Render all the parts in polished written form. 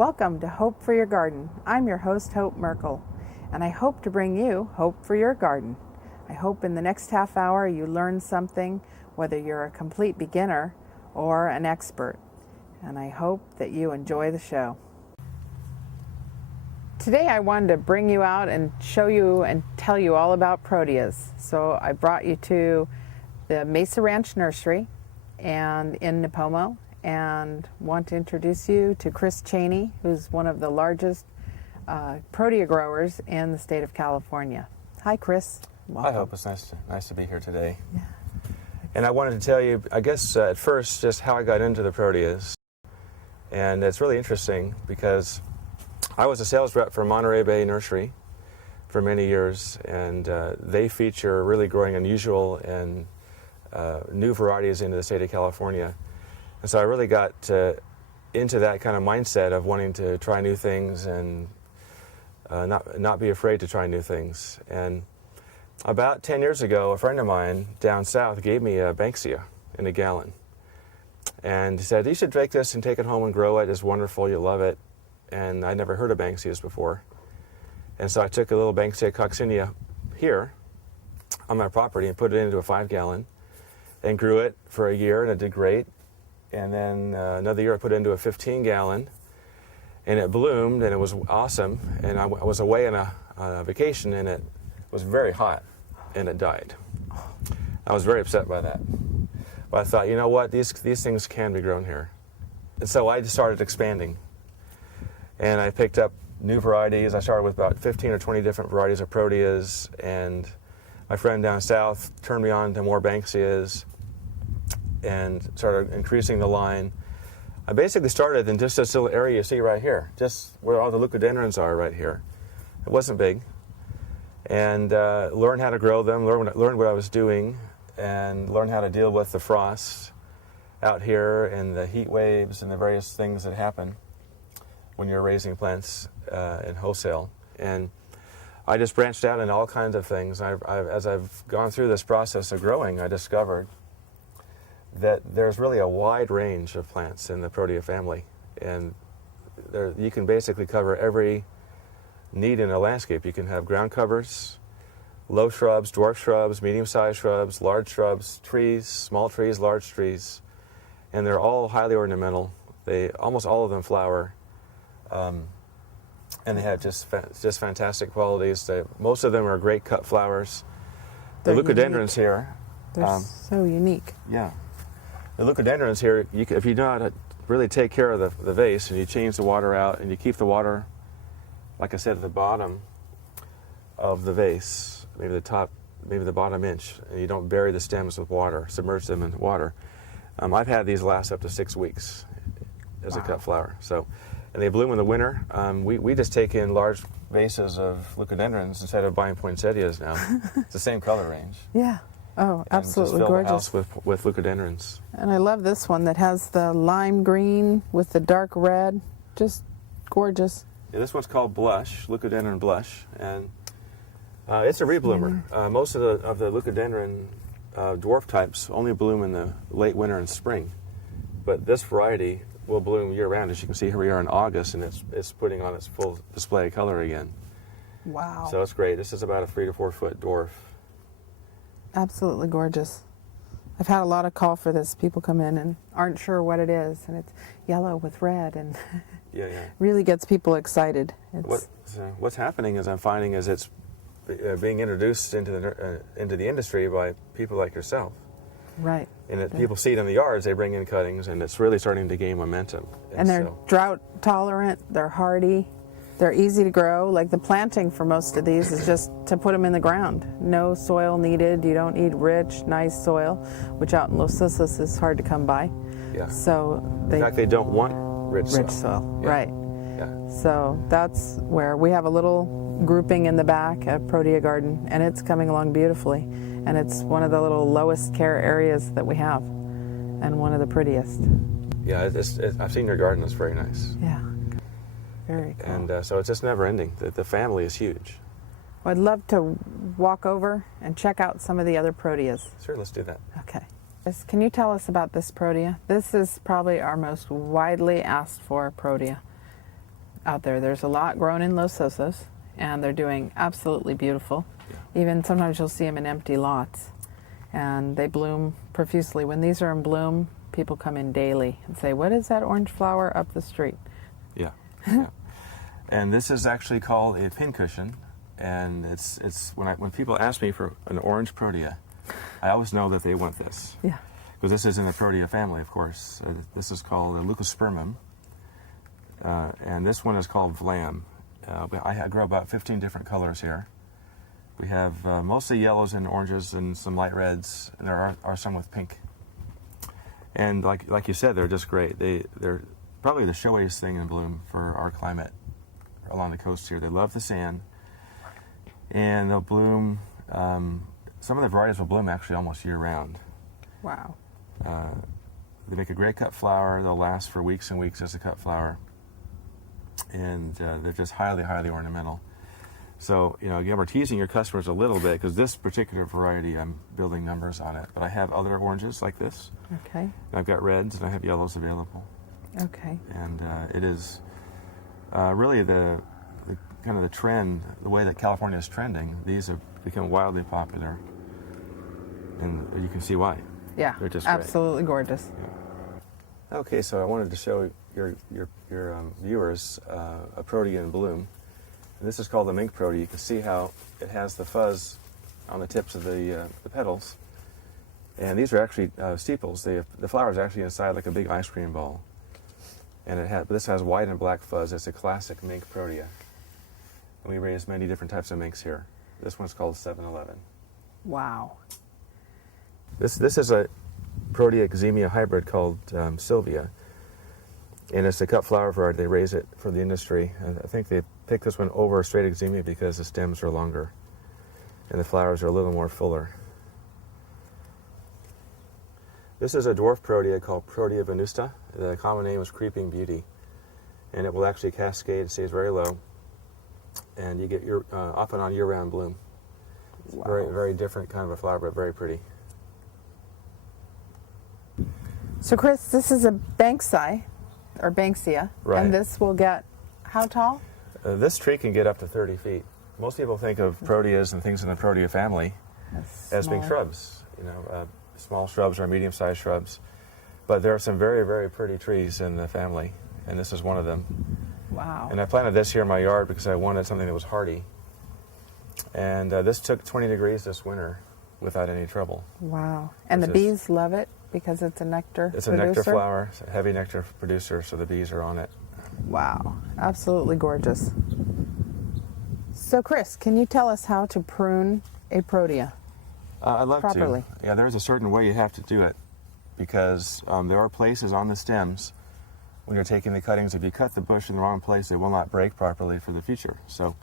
Welcome to Hope for Your Garden. I'm your host, Hope Merkel, and I hope to bring you hope for your garden. I hope in the next half hour you learn something, whether you're a complete beginner or an expert, and I hope that you enjoy the show. Today I wanted to bring you out and show you and tell you all about Proteas. So I brought you to the Mesa Ranch Nursery and in Nipomo, and want to introduce you to Chris Chaney, who's one of the largest Protea growers in the state of California. Hi, Chris. Welcome. Hi, Hope. It's nice to be here today. Yeah. And I wanted to tell you, I guess at first, just how I got into the Proteas. And it's really interesting because I was a sales rep for Monterey Bay Nursery for many years, and they feature really growing unusual and new varieties into the state of California. And so I really got into that kind of mindset of wanting to try new things and not be afraid to try new things. And about 10 years ago, a friend of mine down south gave me a Banksia in a gallon. And he said, you should take this and take it home and grow it. It's wonderful, you'll love it. And I'd never heard of Banksias before. And so I took a little Banksia coccinea here on my property and put it into a 5-gallon and grew it for a year, and it did great. And then another year I put it into a 15-gallon, and it bloomed, and it was awesome. And I was away on a vacation, and it was very hot, and it died. I was very upset by that. But I thought, you know what, these things can be grown here. And so I just started expanding. And I picked up new varieties. I started with about 15 or 20 different varieties of Proteas, and my friend down south turned me on to more Banksias and started increasing the line. I basically started in just this little area you see right here, just where all the leucodendrons are right here. It wasn't big. And learned how to grow them, learned what I was doing, and learned how to deal with the frost out here and the heat waves and the various things that happen when you're raising plants in wholesale. And I just branched out into all kinds of things. As I've gone through this process of growing, I discovered that there's really a wide range of plants in the Protea family, and you can basically cover every need in a landscape. You can have ground covers, low shrubs, dwarf shrubs, medium-sized shrubs, large shrubs, trees, small trees, large trees, and they're all highly ornamental. Almost all of them flower, and they have just fantastic qualities. Most of them are great cut flowers. The leucodendrons here, they're so unique. Yeah. The leucodendrons here, if you know how to really take care of the vase, and you change the water out, and you keep the water, like I said, at the bottom of the vase, maybe the bottom inch, and you don't bury the stems with water, submerge them in water. I've had these last up to 6 weeks as a cut flower. So, and they bloom in the winter. We just take in large vases of leucodendrons instead of buying poinsettias now. It's the same color range. Yeah. Oh, absolutely just fill gorgeous. the house with leucodendrons. And I love this one that has the lime green with the dark red. Just gorgeous. Yeah, this one's called Blush, Leucodendron Blush, and it's a rebloomer. Most of the leucodendron dwarf types only bloom in the late winter and spring, but this variety will bloom year-round. As you can see, here we are in August, and it's putting on its full display of color again. Wow. So it's great. This is about a 3 to 4 foot dwarf. Absolutely gorgeous. I've had a lot of call for this. People come in and aren't sure what it is, and it's yellow with red, and yeah. really gets people excited. What's happening is I'm finding is it's being introduced into the industry by people like yourself. Right. And people see it in the yards, they bring in cuttings, and it's really starting to gain momentum. And they're drought tolerant, they're hardy, they're easy to grow. Like the planting for most of these is just to put them in the ground. No soil needed, you don't need rich, nice soil, which out in Los Osos is hard to come by. Yeah. So in fact, they don't want rich soil. Yeah. Right. Yeah. So that's where we have a little grouping in the back at Protea Garden, and it's coming along beautifully. And it's one of the little lowest care areas that we have, and one of the prettiest. Yeah, I've seen your garden. It's very nice. Yeah, very cool. And so it's just never ending. The family is huge. Well, I'd love to walk over and check out some of the other Proteas. Sure, let's do that. Okay. Can you tell us about this Protea? This is probably our most widely asked for Protea. out there. There's a lot grown in Los Osos, and they're doing absolutely beautiful. Yeah. Even sometimes you'll see them in empty lots, and they bloom profusely. When these are in bloom, people come in daily and say, "What is that orange flower up the street?" Yeah. Yeah. And this is actually called a pincushion, and it's when people ask me for an orange Protea, I always know that they want this. Yeah. Because this is in the Protea family, of course. This is called a leucospermum, and this one is called Vlam. I grow about 15 different colors here. We have mostly yellows and oranges and some light reds, and there are some with pink. And like you said, they're just great. They're probably the showiest thing in bloom for our climate along the coast here. They love the sand, and they'll bloom. Some of the varieties will bloom actually almost year-round. Wow. They make a great cut flower. They'll last for weeks and weeks as a cut flower, and they're just highly, highly ornamental. So, again, we're teasing your customers a little bit because this particular variety, I'm building numbers on it. But I have other oranges like this. Okay. I've got reds and I have yellows available. Okay. And it is really the kind of the trend, the way that California is trending. These have become wildly popular, and you can see why. Yeah. They're just absolutely gorgeous. Yeah. Okay, so I wanted to show your viewers a Protea in bloom. And this is called the mink Protea. You can see how it has the fuzz on the tips of the petals. And these are actually sepals. The flower is actually inside like a big ice cream ball. And this has white and black fuzz. It's a classic mink Protea. And we raise many different types of minks here. This one's called 711. Wow. This is a Protea exemia hybrid called Sylvia. And it's a cut flower variety. They raise it for the industry. And I think they picked this one over straight exemia because the stems are longer and the flowers are a little more fuller. This is a dwarf Protea called Protea venusta. The common name is creeping beauty. And it will actually cascade. It stays very low. And you get off and on year-round bloom. Wow. Very, very different kind of a flower, but very pretty. So, Chris, this is a Banksii, or Banksia, Right. and this will get how tall? This tree can get up to 30 feet. Most people think of Proteas and things in the Protea family as being shrubs, small shrubs or medium-sized shrubs. But there are some very, very pretty trees in the family, and this is one of them. Wow. And I planted this here in my yard because I wanted something that was hardy. And this took 20 degrees this winter without any trouble. Wow. And the bees love it because it's a nectar It's a producer? nectar flower, it's a heavy nectar producer, so the bees are on it. Wow. Absolutely gorgeous. So, Chris, can you tell us how to prune a Protea? I'd love properly? to. Yeah, there's a certain way you have to do it because there are places on the stems when you're taking the cuttings, if you cut the bush in the wrong place, it will not break properly for the future. So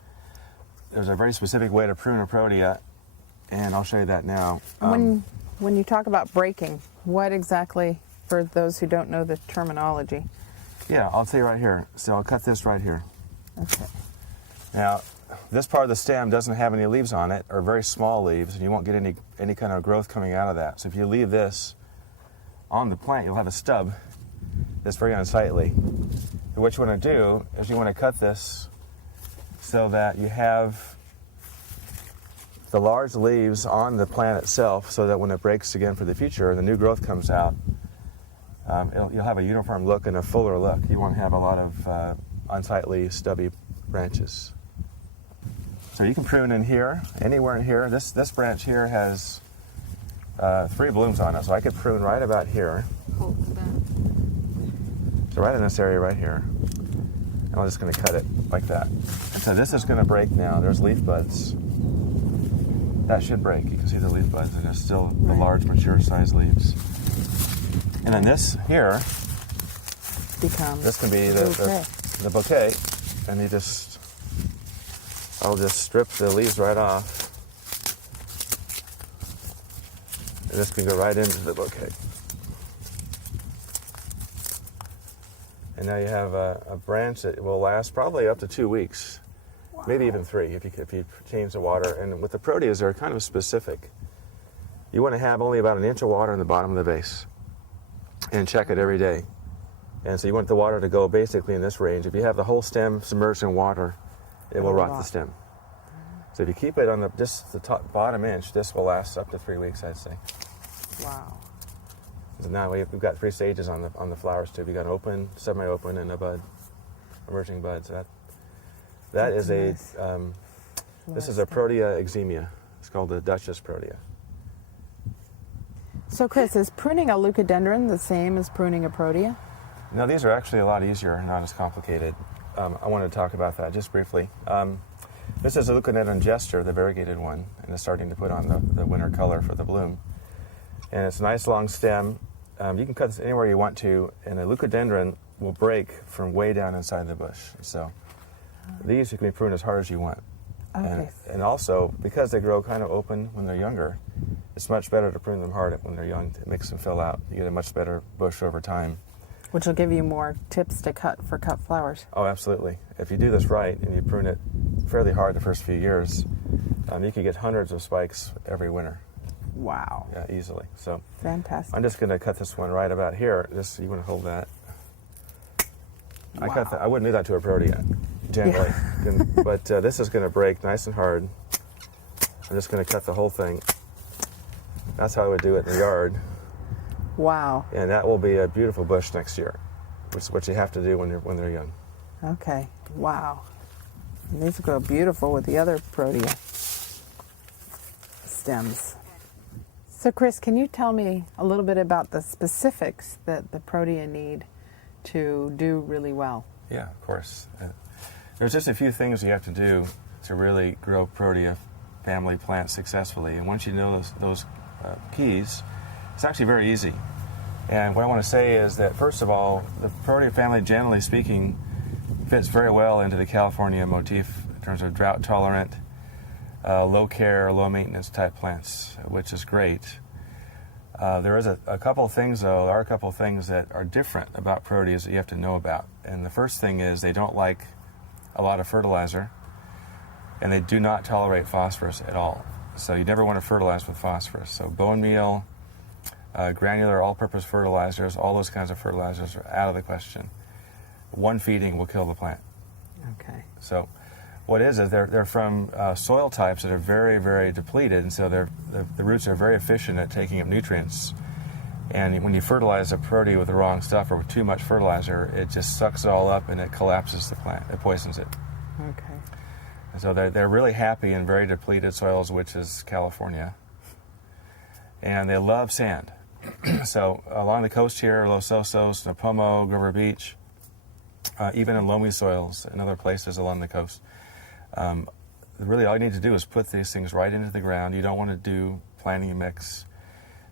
there's a very specific way to prune a Protea, and I'll show you that now. When you talk about breaking, what exactly, for those who don't know the terminology? Yeah, I'll tell you right here. So I'll cut this right here. Okay. Now, this part of the stem doesn't have any leaves on it, or very small leaves, and you won't get any kind of growth coming out of that. So if you leave this on the plant, you'll have a stub that's very unsightly. So what you want to do is you want to cut this so that you have the large leaves on the plant itself, so that when it breaks again for the future and the new growth comes out, you'll have a uniform look and a fuller look. You won't have a lot of unsightly, stubby branches. So you can prune in here, anywhere in here. This branch here has 3 blooms on it, so I could prune right about here. So right in this area right here. And I'm just going to cut it like that. And so this is going to break now. There's leaf buds. That should break. You can see the leaf buds, and there's still the large, mature-sized leaves. And then this here, this can be the bouquet, and I'll just strip the leaves right off. And this can go right into the bouquet. And now you have a branch that will last probably up to 2 weeks, maybe even 3 if you change the water. And with the Proteas, they're kind of specific. You want to have only about 1 inch of water in the bottom of the vase, and check it every day. And so you want the water to go basically in this range. If you have the whole stem submerged in water, it will rot the stem. So if you keep it on just the top bottom inch, this will last up to 3 weeks, I'd say. Wow. So now we've got 3 stages on the flowers tube. You got an open, semi-open, and a bud, emerging bud. So that is nice. This is a Protea exemia. It's called the Duchess Protea. So Chris, is pruning a leucodendron the same as pruning a Protea? No, these are actually a lot easier, not as complicated. I wanted to talk about that just briefly. This is a leucodendron jester, the variegated one, and it's starting to put on the winter color for the bloom. And it's a nice long stem. You can cut this anywhere you want to, and the leucodendron will break from way down inside the bush. So these you can prune as hard as you want. Okay. And also, because they grow kind of open when they're younger, it's much better to prune them hard when they're young. It makes them fill out. You get a much better bush over time. Which will give you more tips to cut for cut flowers. Oh, absolutely. If you do this right and you prune it fairly hard the first few years, you could get hundreds of spikes every winter. Wow. Yeah, easily. So Fantastic. I'm just going to cut this one right about here. Just you want to hold that. Wow. I wouldn't do that to a Protea, generally. But this is going to break nice and hard. I'm just going to cut the whole thing. That's how I would do it in the yard. Wow. And that will be a beautiful bush next year, which is what you have to do when they're young. Okay. Wow. And these grow beautiful with the other Protea stems. So Chris, can you tell me a little bit about the specifics that the Protea need to do really well? Yeah, of course. There's just a few things you have to do to really grow Protea family plants successfully. And once you know those keys, it's actually very easy. And what I want to say is that, first of all, the Protea family, generally speaking, fits very well into the California motif in terms of drought-tolerant, low-care, low-maintenance type plants, which is great. There is a couple of things, though. There are a couple of things that are different about Proteas that you have to know about. And the first thing is they don't like a lot of fertilizer, and they do not tolerate phosphorus at all. So you never want to fertilize with phosphorus. So bone meal, granular all-purpose fertilizers, all those kinds of fertilizers are out of the question. One feeding will kill the plant. Okay. So what is they're from soil types that are very, very depleted, and so the roots are very efficient at taking up nutrients. And when you fertilize a Protea with the wrong stuff or with too much fertilizer, it just sucks it all up and it collapses the plant. It poisons it. Okay. And so they're really happy in very depleted soils, which is California. And they love sand. So along the coast here, Los Osos, Napomo, River Beach, even in loamy soils and other places along the coast, really all you need to do is put these things right into the ground. You don't want to do planting mix.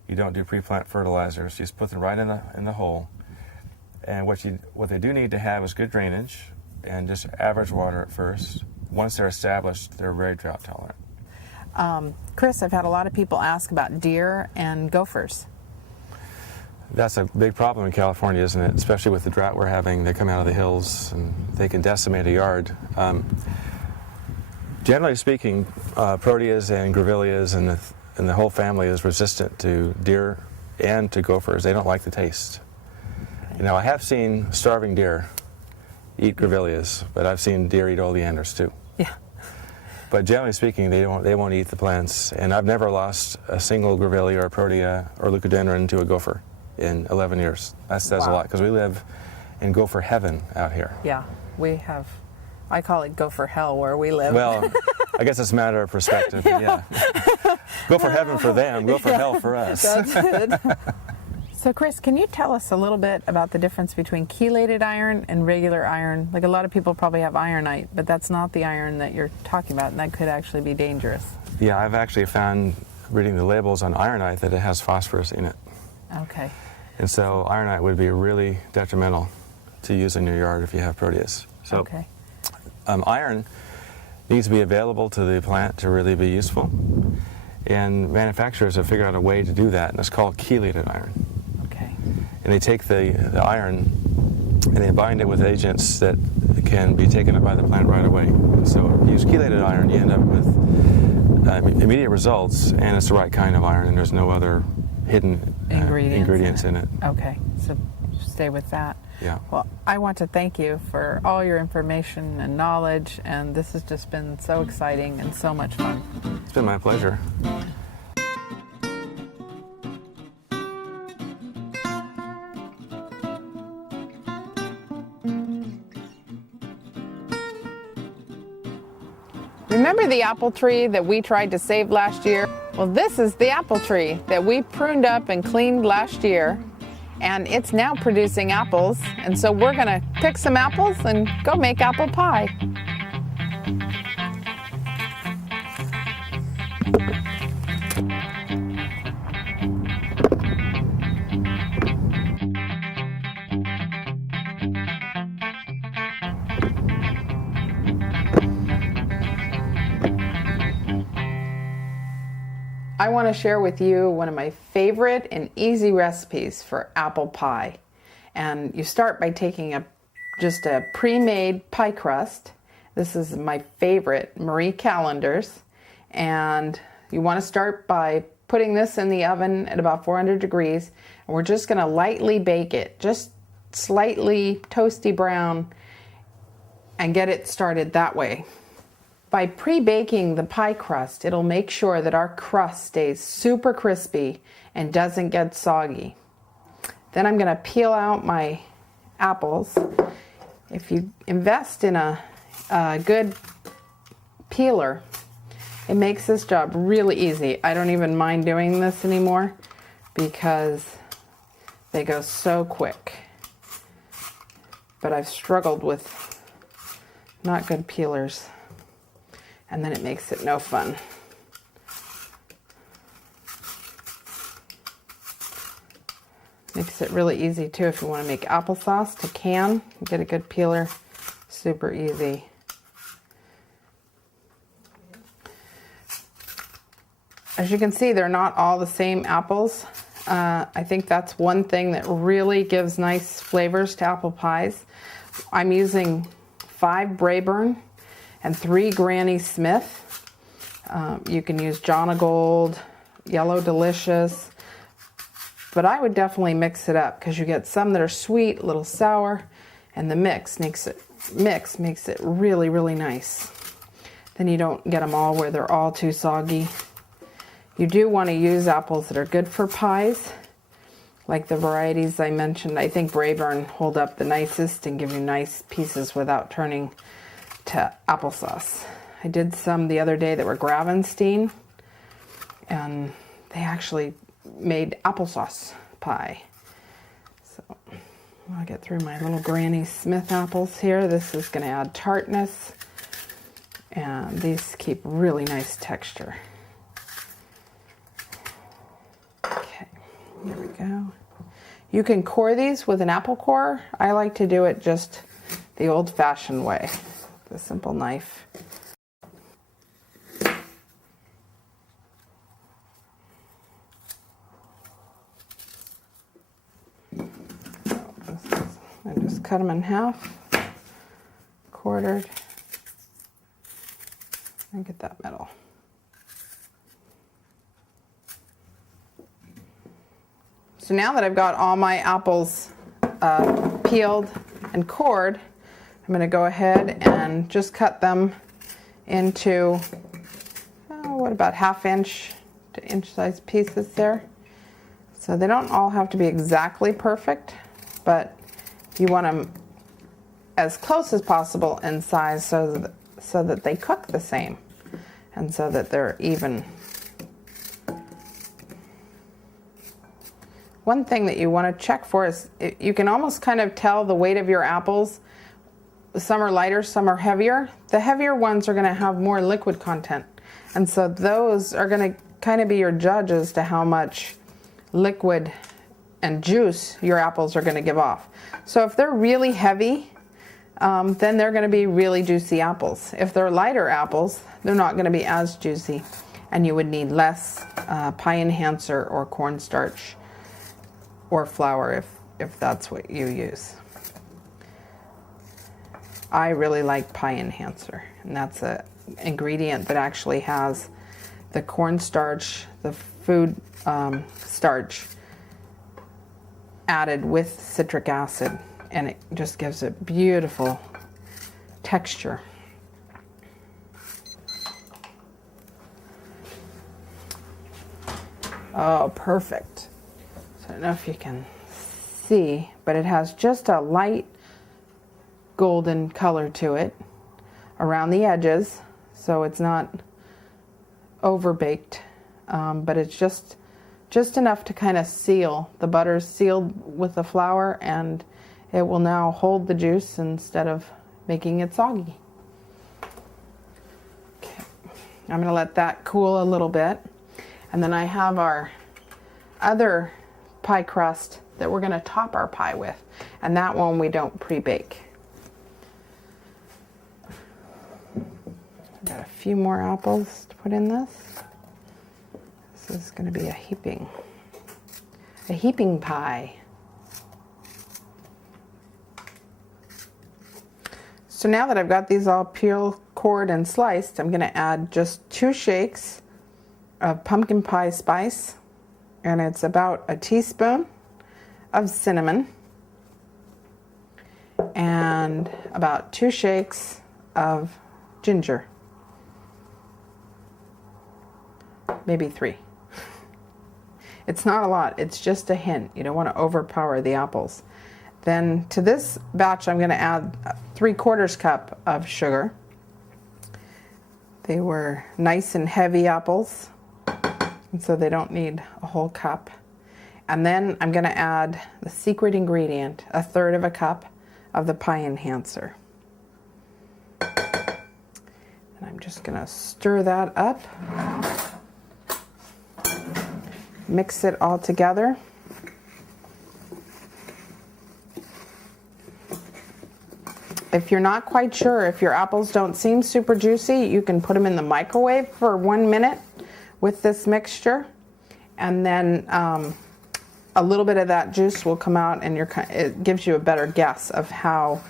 You don't do pre-plant fertilizers. You just put them right in the hole. And what they do need to have is good drainage and just average water at first. Once they're established, they're very drought tolerant. Chris, I've had a lot of people ask about deer and gophers. That's a big problem in California, isn't it? Especially with the drought we're having. They come out of the hills and they can decimate a yard. Generally speaking, Proteas and Grevilleas and the whole family is resistant to deer and to gophers. They don't like the taste. Okay. Now, I have seen starving deer eat Grevilleas, but I've seen deer eat oleanders too. Yeah. But generally speaking, they won't eat the plants. And I've never lost a single Grevillea or Protea or leucodendron to a gopher in 11 years. That says a lot, because we live in gopher heaven out here. Yeah, we have. I call it gopher hell where we live. Well, I guess it's a matter of perspective. Yeah. Gopher heaven for them, gopher hell for us. That's good. So Chris, can you tell us a little bit about the difference between chelated iron and regular iron? Like, a lot of people probably have ironite, but that's not the iron that you're talking about, and that could actually be dangerous. Yeah, I've actually found, reading the labels on ironite, that it has phosphorus in it. Okay. And so ironite would be really detrimental to use in your yard if you have Proteas. So okay. Iron needs to be available to the plant to really be useful. And manufacturers have figured out a way to do that, and it's called chelated iron. Okay. And they take the iron and they bind it with agents that can be taken up by the plant right away. So if you use chelated iron, you end up with immediate results, and it's the right kind of iron, and there's no other hidden ingredients in it. Okay, so stay with that. Yeah. Well, I want to thank you for all your information and knowledge, and this has just been so exciting and so much fun. It's been my pleasure. Remember the apple tree that we tried to save last year? Well, this is the apple tree that we pruned up and cleaned last year, and it's now producing apples, and so we're gonna pick some apples and go make apple pie. I want to share with you one of my favorite and easy recipes for apple pie. And you start by taking just a pre-made pie crust. This is my favorite, Marie Callender's. And you want to start by putting this in the oven at about 400 degrees. And we're just going to lightly bake it, just slightly toasty brown, and get it started that way. By pre-baking the pie crust, it'll make sure that our crust stays super crispy and doesn't get soggy. Then I'm going to peel out my apples. If you invest in a good peeler, it makes this job really easy. I don't even mind doing this anymore because they go so quick. But I've struggled with not good peelers. And then it makes it no fun. Makes it really easy too if you want to make applesauce to can. Get a good peeler, super easy. As you can see, they're not all the same apples. I think that's one thing that really gives nice flavors to apple pies. I'm using 5 Brayburn and 3 Granny Smith. You can use Jonagold, Yellow Delicious, but I would definitely mix it up because you get some that are sweet, a little sour, and the mix makes it really, really nice. Then you don't get them all where they're all too soggy. You do want to use apples that are good for pies, like the varieties I mentioned. I think Brayburn hold up the nicest and give you nice pieces without turning to applesauce. I did some the other day that were Gravenstein, and they actually made applesauce pie. So I'll get through my little Granny Smith apples here. This is going to add tartness, and these keep really nice texture. Okay, there we go. You can core these with an apple core. I like to do it just the old-fashioned way. The simple knife. I just cut them in half, quartered, and get that middle. So now that I've got all my apples peeled and cored, I'm going to go ahead and just cut them into, what about 1/2 inch to inch size pieces there. So they don't all have to be exactly perfect, but you want them as close as possible in size so that they cook the same and so that they're even. One thing that you want to check for is you can almost kind of tell the weight of your apples. Some are lighter, some are heavier. The heavier ones are going to have more liquid content. And so those are going to kind of be your judge as to how much liquid and juice your apples are going to give off. So if they're really heavy, then they're going to be really juicy apples. If they're lighter apples, they're not going to be as juicy. And you would need less pie enhancer or cornstarch or flour if that's what you use. I really like pie enhancer, and that's an ingredient that actually has the cornstarch, the food starch added with citric acid and it just gives it beautiful texture. Oh, perfect. So I don't know if you can see, but it has just a light golden color to it around the edges, so it's not over baked, but it's just enough to kind of seal. The butter's sealed with the flour, and it will now hold the juice instead of making it soggy. Okay. I'm going to let that cool a little bit, and then I have our other pie crust that we're going to top our pie with, and that one we don't pre-bake. I've got a few more apples to put in this. This is going to be a heaping pie. So now that I've got these all peeled, cored, and sliced, I'm going to add just 2 shakes of pumpkin pie spice, and it's about a teaspoon of cinnamon and about 2 shakes of ginger, maybe 3. It's not a lot, it's just a hint. You don't want to overpower the apples. Then to this batch I'm going to add 3/4 cup of sugar. They were nice and heavy apples, and so they don't need a whole cup. And then I'm going to add the secret ingredient, 1/3 cup of the pie enhancer. And I'm just going to stir that up. Mix it all together. If you're not quite sure, if your apples don't seem super juicy, you can put them in the microwave for 1 minute with this mixture, and then a little bit of that juice will come out, and it gives you a better guess of how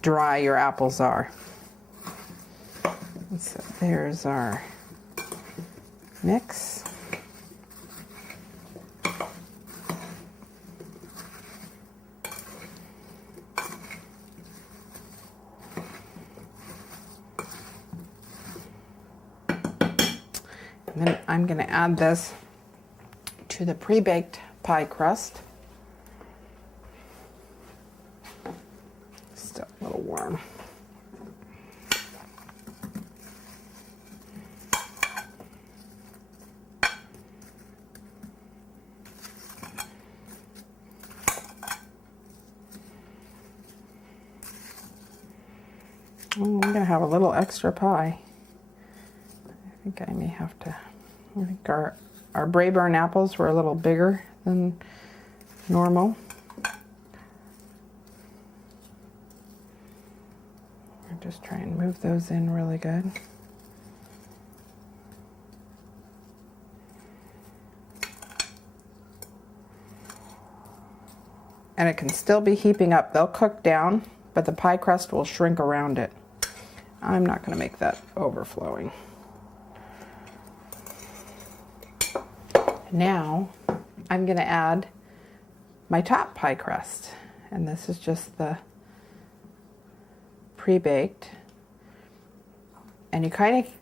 dry your apples are. So there's our mix. And then I'm going to add this to the pre-baked pie crust. Still a little warm. I'm going to have a little extra pie. I think I may have to. I think our Braeburn apples were a little bigger than normal. I'll just try and move those in really good. And it can still be heaping up. They'll cook down, but the pie crust will shrink around it. I'm not going to make that overflowing. Now I'm going to add my top pie crust, and this is just the pre-baked, and you kind of,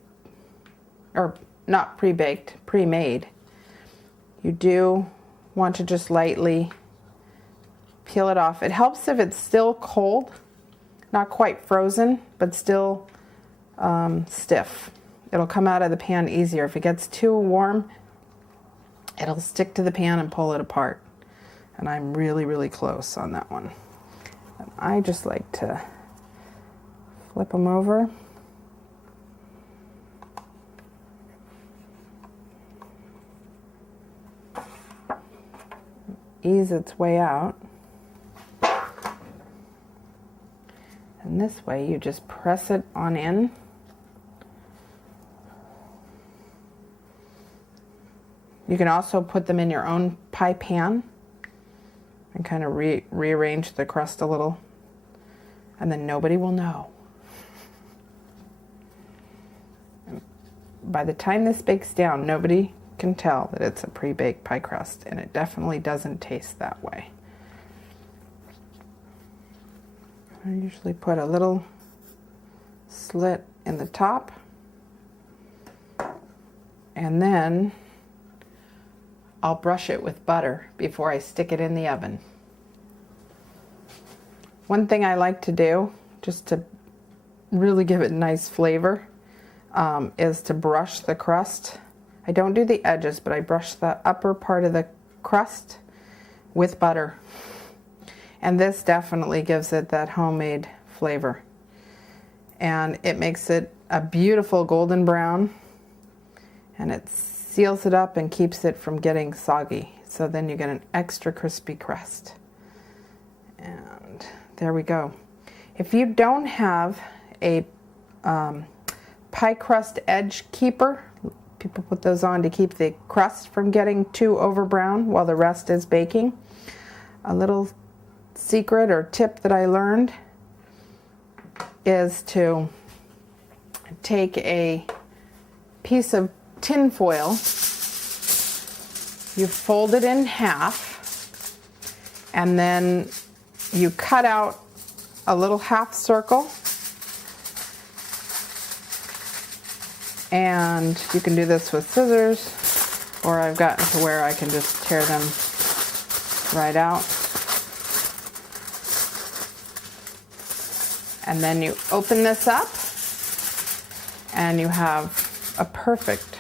or not pre-baked, pre-made. You do want to just lightly peel it off. It helps if it's still cold, not quite frozen, but still stiff. It'll come out of the pan easier. If it gets too warm, it'll stick to the pan and pull it apart. And I'm really, really close on that one. And I just like to flip them over. Ease its way out. And this way you just press it on in. You can also put them in your own pie pan and kind of rearrange the crust a little, and then nobody will know. By the time this bakes down, nobody can tell that it's a pre-baked pie crust, and it definitely doesn't taste that way. I usually put a little slit in the top, and then I'll brush it with butter before I stick it in the oven. One thing I like to do, just to really give it nice flavor, is to brush the crust. I don't do the edges, but I brush the upper part of the crust with butter. And this definitely gives it that homemade flavor. And it makes it a beautiful golden brown, and it seals it up and keeps it from getting soggy. So then you get an extra crispy crust. And there we go. If you don't have a pie crust edge keeper, people put those on to keep the crust from getting too over brown while the rest is baking. A little secret or tip that I learned is to take a piece of tin foil, you fold it in half, and then you cut out a little half circle, and you can do this with scissors, or I've gotten to where I can just tear them right out. And then you open this up, and you have a perfect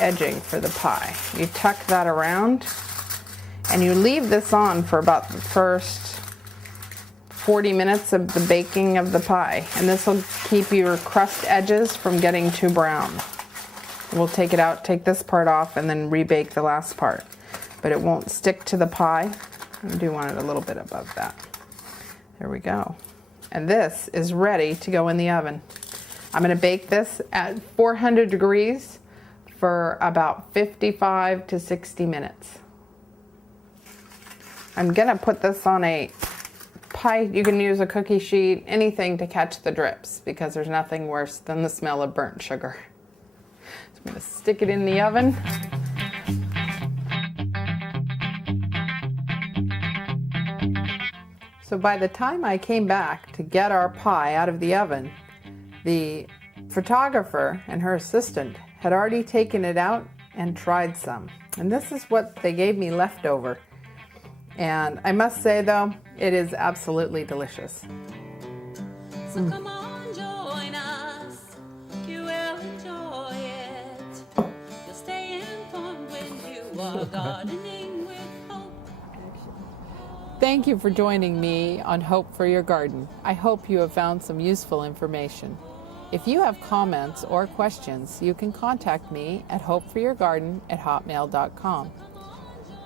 edging for the pie. You tuck that around, and you leave this on for about the first 40 minutes of the baking of the pie, and this will keep your crust edges from getting too brown. We'll take it out, take this part off, and then rebake the last part, but it won't stick to the pie. I do want it a little bit above that. There we go. And this is ready to go in the oven. I'm going to bake this at 400 degrees for about 55 to 60 minutes. I'm going to put this on a pie. You can use a cookie sheet, anything to catch the drips, because there's nothing worse than the smell of burnt sugar. So I'm going to stick it in the oven. So by the time I came back to get our pie out of the oven, the photographer and her assistant had already taken it out and tried some. And this is what they gave me left over. And I must say though, it is absolutely delicious. So come on, join us. You will enjoy it. You'll stay informed when you are gardening with Hope. Thank you for joining me on Hope for Your Garden. I hope you have found some useful information. If you have comments or questions, you can contact me at hopeforyourgarden@hotmail.com.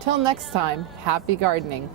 Till next time, happy gardening.